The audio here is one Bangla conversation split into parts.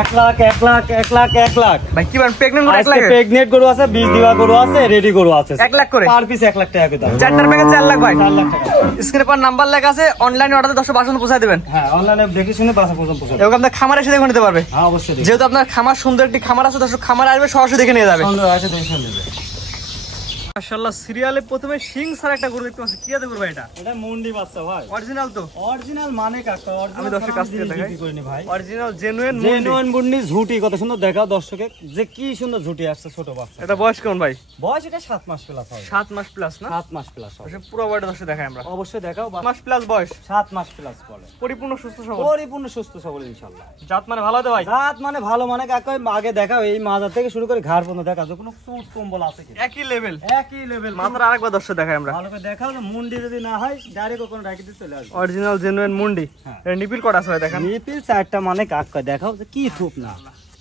1 লাখ 1 লাখ 1 লাখ 1 লাখ ভাই কি বলেন প্রেগন্যান্ট গরু 1 লাখ প্রেগন্যান্ট গরু আছে 20 দিবা গরু আছে রেডি গরু আছে 1 লাখ করে পার পিস 1 লাখ টাকা করে দাম চারটার প্যাকেজ 4 লাখ ভাই 4 লাখ টাকা স্ক্রিনে পর নাম্বার লেখা আছে অনলাইনে অর্ডারে 10 বাসন পৌঁছায় দিবেন হ্যাঁ অনলাইনে দেখে শুনে বাসা পর্যন্ত পৌঁছাবে এবং আপনার খামারে এসে দেখে নিতে পারবে হ্যাঁ অবশ্যই যেহেতু আপনার খামার সুন্দর একটি খামার আছে দর্শক খামার আসবে সরাসরি দেখে নিয়ে যাবে সুন্দর আছে দেখে নেবে মাশাআল্লাহ সিরিয়ালে প্রথমে সিং সার একটা গরু দেখতে পাচ্ছি কি আছে গরু ভাই এটা মুন্ডি বাচ্চা ভাই অরিজিনাল তো অরিজিনাল মানে কাকা আমি দর্শক কাছ থেকে দেখাই করিনি ভাই অরিজিনাল জেনুইন মুন্ডি ঝুটি কত সুন্দর দেখাও দর্শকে যে কি সুন্দর ঝুটি আসছে ছোট বাচ্চা এটা বয়স কেমন ভাই বয়স এটা 7 মাস প্লাস হবে 7 মাস প্লাস না 7 মাস প্লাস হবে পুরো বয়সটা দর্শক দেখাই আমরা অবশ্যই দেখাও 7 মাস প্লাস বয়স 7 মাস প্লাস বলে পরিপূর্ণ সুস্থ সবল পরিপূর্ণ সুস্থ সবল ইনশাআল্লাহ জাত মানে ভালো হবে ভাই জাত মানে ভালো মানে কাকা আগে দেখাও এই মাথা থেকে শুরু করে ঘাড় পর্যন্ত দেখাও যে কোনো সুট কম্বল আছে কি একই লেভেল মাত্র আরেকবার দর্শক দেখাই আমরা ভালো করে দেখাও যে মুন্ডি যদি না হয় ডাইরেক্ট ওখানে রাখি দিয়ে চলে আসবে অরিজিনাল জেনুইন মুন্ডি এর নিপিল কত আছে ভাই দেখেন নিপিল চারটা মানে কাকা দেখাও যে কি থুপ না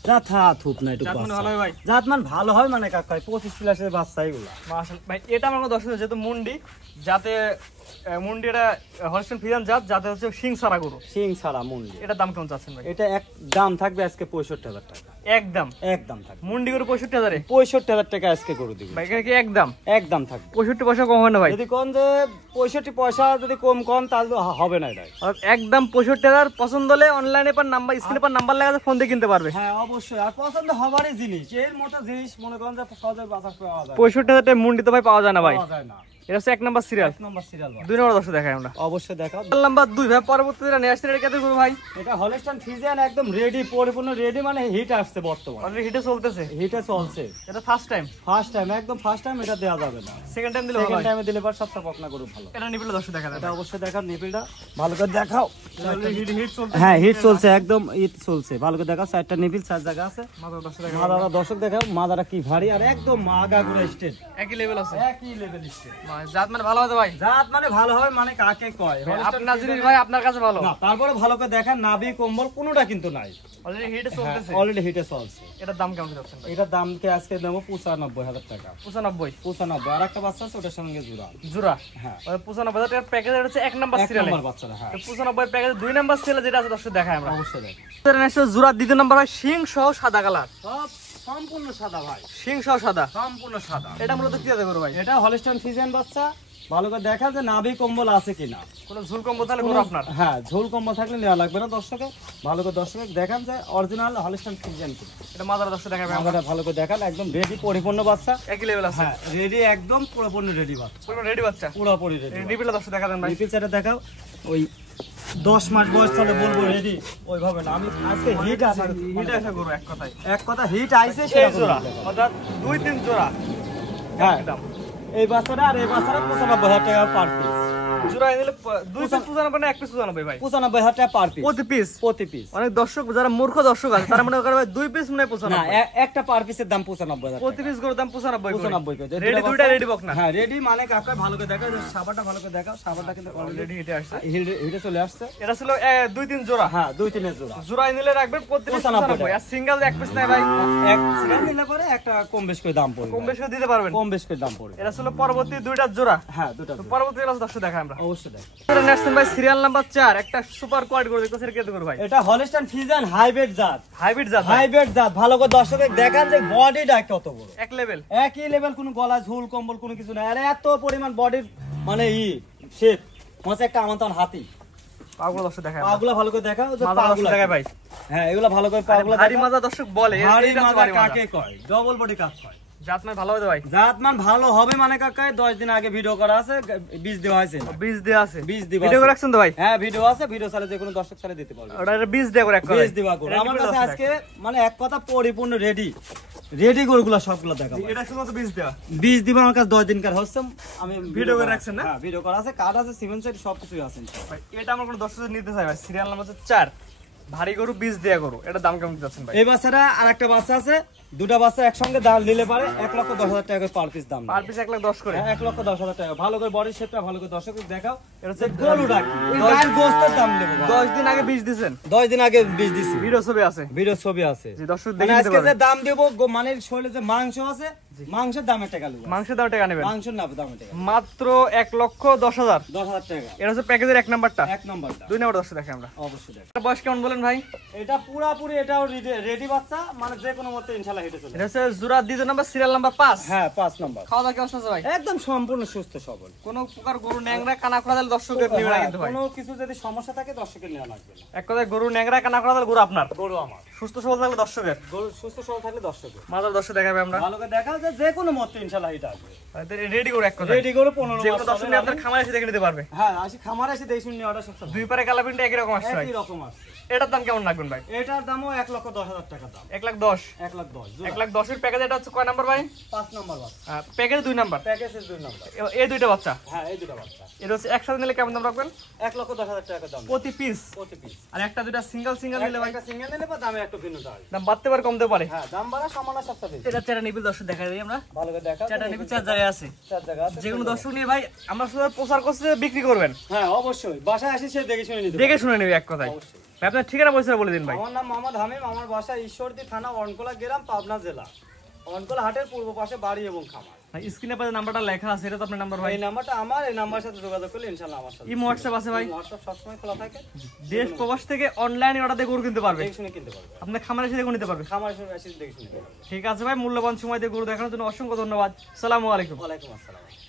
যথা থুপ না একটু জাত মানে ভালো হয় ভাই জাত মান ভালো হয় মানে কাকা 25 প্লাসের বাচ্চা এগুলা মাশাআল্লাহ ভাই এটা আমার দর্শক যেহেতু মুন্ডি যাতে মুন্ডি এটা হলস্টেইন ফ্রিজিয়ান জাত যাতে হচ্ছে সিং সারা গরু সিং সারা মুন্ডি এটা দাম কেমন চাচ্ছেন ভাই এটা এক দাম থাকবে আজকে 65000 টাকা একদম থাকবে মুন্ডি গরু 65000 এ 65000 টাকা আজকে করে দিব ভাই এখানে কি একদম থাকবে 65 পয়সা কম হয় না ভাই যদি কোন যে 65 পয়সা যদি কম তাহলে হবে না এটা একদম 65000 পছন্দ হলে অনলাইনে পর নাম্বার স্ক্রিনে পর নাম্বার লাগা আছে ফোন দিয়ে কিনতে পারবে হ্যাঁ অবশ্যই আর পছন্দ হবারই জিনিস এর মতো জিনিস মনে করেন যে সহজে বাজার পাওয়া যায় 65000 টাকা মুন্ডি তো ভাই পাওয়া যায় না ভাই পাওয়া যায় না এটা হচ্ছে 1 নাম্বার সিরিয়াল 1 নাম্বার সিরিয়াল 2 নম্বর দর্শক দেখাই আমরা অবশ্যই দেখাও নাম্বার 2 ভাই পরবর্তীতে ন্যাশনাল এটা কত ভাই এটা হলস্টেইন ফ্রিজিয়ান একদম রেডি পরিপূর্ণ রেডি মানে হিট আসছে বর্তমানে অলরেডি হিটে চলতেছে এটা ফার্স্ট টাইম একদম ফার্স্ট টাইম এটা দেয়া যাবে না সেকেন্ড টাইম দিলে ভালো সেকেন্ড টাইমে দিলে পর সবটা পকনা গরু ভালো এটা নিপিল দর্শক দেখা এটা অবশ্যই দেখাও নিপিলটা ভালো করে দেখাও হিট চলছে হ্যাঁ হিট চলছে একদম হিট চলছে ভালো করে দেখাও চারটা নিপিল চার জায়গা আছে মাদারা দর্শক দেখাও মাদারা কি ভারী আর একদম মাগা গুড়া স্টেট একই লেভেল আছে একই লেভেল স্টেট জাত মানে ভালো হবে ভাই জাত মানে ভালো হবে মানে কাকে কয় আপনার জিনিস ভাই আপনার কাছে ভালো না তারপরে ভালো করে দেখেন নাভি কম্বল কোনোটা কিন্তু নাই অলরেডি হিটে চলতেছে অলরেডি হিটে চলছে এটার দাম কেমন যাচ্ছে ভাই এটার দাম কে আজকে দেব 95000 টাকা 95 আর একটা বাচ্চা আছে ওটার সঙ্গে জোড়া হ্যাঁ মানে 95000 টাকার প্যাকেজ হচ্ছে 1 নাম্বার সিরিয়ালে বাচ্চারা হ্যাঁ 95 প্যাকেজে 2 নাম্বার সিরিয়ালে যেটা আছে দর্শক দেখাই আমরা অবশ্যই দেখ ইন্টারন্যাশনাল জোড়া দ্বিতীয় নাম্বার হয় সিং সহ সাদা কালার সব সম্পূর্ণ সাদা ভাই সিং সহ সাদা সম্পূর্ণ সাদা এটা মূলত কি আছে গরু ভাই এটা হলস্টেইন ফ্রিজিয়ান বাচ্চা ভালো করে দেখা যে নাভি কম্বল আছে কিনা কোনো ঝুল কম্বল তাহলে গরু আপনার হ্যাঁ ঝোল কম্বল থাকলে নেওয়া লাগবে না দর্শকে ভালো করে দর্শকে দেখান যে অরিজিনাল হলস্টেইন ফ্রিজিয়ান কিনা এটা মাদার দর্শক দেখাবে আমরা ভালো করে দেখান একদম রেডি পরিপূর্ণ বাচ্চা একই লেভেল আছে হ্যাঁ রেডি একদম পুরোপুরি রেডি বাচ্চা পুরো রেডি বাচ্চা পুরোপুরি রেডি নিপিল দর্শক দেখা দেন ভাই নিপিল সেটা দেখাও ওই 10 মাস বয়স চলে বলবো রেডি ওইভাবে না আমি আজকে হিট আসা গরু এক কথা হিট আইছে সেই জোড়া অর্থাৎ 2-3 জোড়া হ্যাঁ একদম এই বাচ্চাটা আর এই বাচ্চাটা 95000 টাকা পার পিস জোড়া নিলে 2 পিস 95 না 1 পিস 95 ভাই 95000 টাকা পার পিস প্রতি পিস অনেক দর্শক যারা মূর্খ দর্শক আছে তারা মনে করে ভাই 2 পিস মনে 95 না একটা পার পিসের দাম 95000 প্রতি পিস গরুর দাম 95 করে রেডি দুইটা রেডি বক না হ্যাঁ রেডি মানে কাকা ভালো করে দেখাও সাবাটা ভালো করে দেখাও সাবাটা কিন্তু অলরেডি হিটে আসছে হিটে চলে আসছে এটা ছিল 2-3 জোড়া হ্যাঁ 2-3 জোড়া জোড়াই নিলে রাখবেন প্রতি পিস 95 আর সিঙ্গেল এক পিস নাই ভাই এক সিঙ্গেল নিলে পরে একটা কম বেশ করে দাম পড়বে কম বেশ করে দিতে পারবেন কম বেশ করে দাম পড়বে এটা ছিল পরবর্তী দুইটা জোড়া হ্যাঁ দুটো পরবর্তী ক্লাস দর্শক দেখাই আমরা অবশ্যই দেখ নেক্সট ভাই সিরিয়াল নাম্বার 4 একটা সুপার কোয়ালিটি গরু দেখতেছেন কেতে গরু ভাই এটা হলস্টেইন ফ্রিজিয়ান হাইব্রিড জাত ভাই ভালো করে দর্শকে দেখান যে বডিটা কত বড় এক লেভেল একই লেভেল কোনো গলা ঝুল কম্বল কোনো কিছু নাই আরে এত পরিমাণ বডির মানে শেপ মনে একটা আমন্ত্রণ হাতি পাগুলো দর্শক দেখাই পাগুলো ভালো করে দেখাও যে পাগুলো দেখাই ভাই হ্যাঁ এগুলো ভালো করে পাগুলো হাড়ি মাজা দর্শক বলে হাড়ি মাজা কাকে কয় ডবল বডি কাজ কয় জাতমান ভালো হবে ভাই জাতমান ভালো হবে মানে কাকায় 10 দিন আগে ভিডিও করা আছে বীজ দেওয়া হয়েছে বীজ দেওয়া আছে বীজ দিবা ভিডিও করে রাখছেন তো ভাই হ্যাঁ ভিডিও আছে ভিডিও চালে যে কোনো দর্শক চালে দিতে পারবে ওটা বীজ দেওয়া করে এক করে বীজ দিবা করে আমার কাছে আজকে মানে এক কথা পরিপূর্ণ রেডি গরুগুলো সবগুলো দেখাবো এটা শুধু বীজ দিবা আমার কাছে 10 দিনকার হচ্ছে আমি ভিডিও করে রাখছেন না হ্যাঁ ভিডিও করা আছে কার্ড আছে সিমেন্ট সেট সবকিছুই আছে ভাই এটা আমার কোনো দর্শক নিতে চাই ভাই সিরিয়াল নাম্বার 4 ভারী গরু বীজ দেয়া গরু এটা দাম কেমন যাচ্ছেন ভাই এই বাচ্চাটা আরেকটা বাচ্চা আছে দুটো বাচ্চা একসঙ্গে দাম নিলে পারে 1,10,000 টাকা পার পিস দাম পার পিস 1,10,000 করে 1,10,000 টাকা ভালো করে বডি শেপটা ভালো করে দর্শকদের দেখাও এটা হচ্ছে গরুটা কি গায়ের গোশতের দাম নেব 10 দিন আগে বীজ দিবেন 10 দিন আগে বীজ দিছি ভিডিও ছবি আছে ভিডিও ছবি আছে জি দর্শক দেখে নিতে আজকে যে দাম দেব মানে শরীরে যে মাংস আছে মাংসের দামে টাকা লুক মাংসের দাম টাকা নেবেন মাংসের না দামে টাকা মাত্র 1,10,000 10,000 টাকা এটা হচ্ছে প্যাকেজের 1 নাম্বারটা এক নম্বরটা 2 নাম্বার দর্শক দেখেন আমরা অবশ্যই দেখ এটা বয়স কেমন বলেন ভাই এটা পুরাপুরি এটাও রেডি বাচ্চা মানে যে কোনো মতে ইনশাআল্লাহ হেঁটে চলে এটা হচ্ছে জোড়া দ্বিতীয় নাম্বার সিরিয়াল নাম্বার 5 হ্যাঁ 5 নম্বর খাওয়া দাওয়া কেমন আছে ভাই একদম সম্পূর্ণ সুস্থ সবল কোনো প্রকার গরু ন্যাংরা কানা খোলা দিলে দর্শকের নিবে না কিন্তু ভাই কোনো কিছু যদি সমস্যা থাকে দর্শকের নেওয়া লাগবে না এক কথায় গরু ন্যাংরা কানা খোলা দিলে গরু আপনার গরু আমার সুস্থ সবল থাকলে দর্শকের গরু সুস্থ সবল থাকলে দর্শকের মাদার দর্শক দেখাবে আমরা ভালো করে দেখা যায় যে কোনো মতে ইনশাআল্লাহ এটা আসবে রেডি গরু এক কথা রেডি গরু 15 যে মাস কোনো দর্শক নিয়ে আপনার খামারে এসে দেখে নিতে পারবে হ্যাঁ আসি খামারে এসে দেখে শুনে অর্ডার সব দুই পারে কালা প্রিন্ট একই রকম আসছে ভাই একই রকম আছে এটার দাম কেমন রাখবেন ভাই এটার দামও 1,10,000 টাকা দাম 1,10,000 1,10,000 1,10,000 এর প্যাকেজ এটা হচ্ছে কয় নাম্বার ভাই 5 নম্বর বাচ্চা প্যাকেজ 2 নাম্বার প্যাকেজের 2 নম্বর এই দুইটা বাচ্চা হ্যাঁ এই দুটো বাচ্চা এটা হচ্ছে একসাথে নিলে কেমন দাম রাখবেন 1,10,000 টাকা দাম প্রতি পিস প্রতি পিস আর একটা দুইটা সিঙ্গেল নিলে ভাই একটা সিঙ্গেল নিলে বা দামে একটু ভিন্নতা আসবে দাম বাড়তে পারে কমতে পারে হ্যাঁ দাম বাড়া সামান্য সস্তা বেশি এটা চারটা নিবিল দর্শক দেখা দিই আমরা ভালো করে দেখা চারটা নিবিল চার জায়গায় আছে চার জায়গা আছে যে কোনো দর্শক নিয়ে ভাই আমরা শুধু প্রচার করছি যে বিক্রি করবেন হ্যাঁ অবশ্যই বাসায় আসি সে দেখে শুনে নিতে দেখে শুনে নেবে এক কথায় অবশ্যই ভাই আপনার ঠিকানা পয়সা বলে দিন ভাই আমার নাম মোহাম্মদ হামিম আমার বাসা ঈশ্বরদী থানা অনকোলা গ্রাম পাবনা জেলা অনকোলা হাটের পূর্ব পাশে বাড়ি এবং খামার ভাই স্ক্রিনে পাশে নাম্বারটা লেখা আছে এটা তো আপনার নাম্বার ভাই এই নাম্বারটা আমার এই নাম্বারের সাথে যোগাযোগ করলে ইনশাআল্লাহ আমার সাথে এই হোয়াটসঅ্যাপ আছে ভাই হোয়াটসঅ্যাপ সবসময় খোলা থাকে দেশ প্রবাস থেকে অনলাইনে অর্ডার দিয়ে গরু কিনতে পারবে দেখে শুনে কিনতে পারবে আপনার খামারে এসে দেখে নিতে পারবে খামার এসে দেখে শুনে নিতে পারবে ঠিক আছে ভাই মূল্যবান সময় দিয়ে গরু দেখানোর জন্য অসংখ্য ধন্যবাদ আসসালামু আলাইকুম ওয়ালাইকুম আসসালাম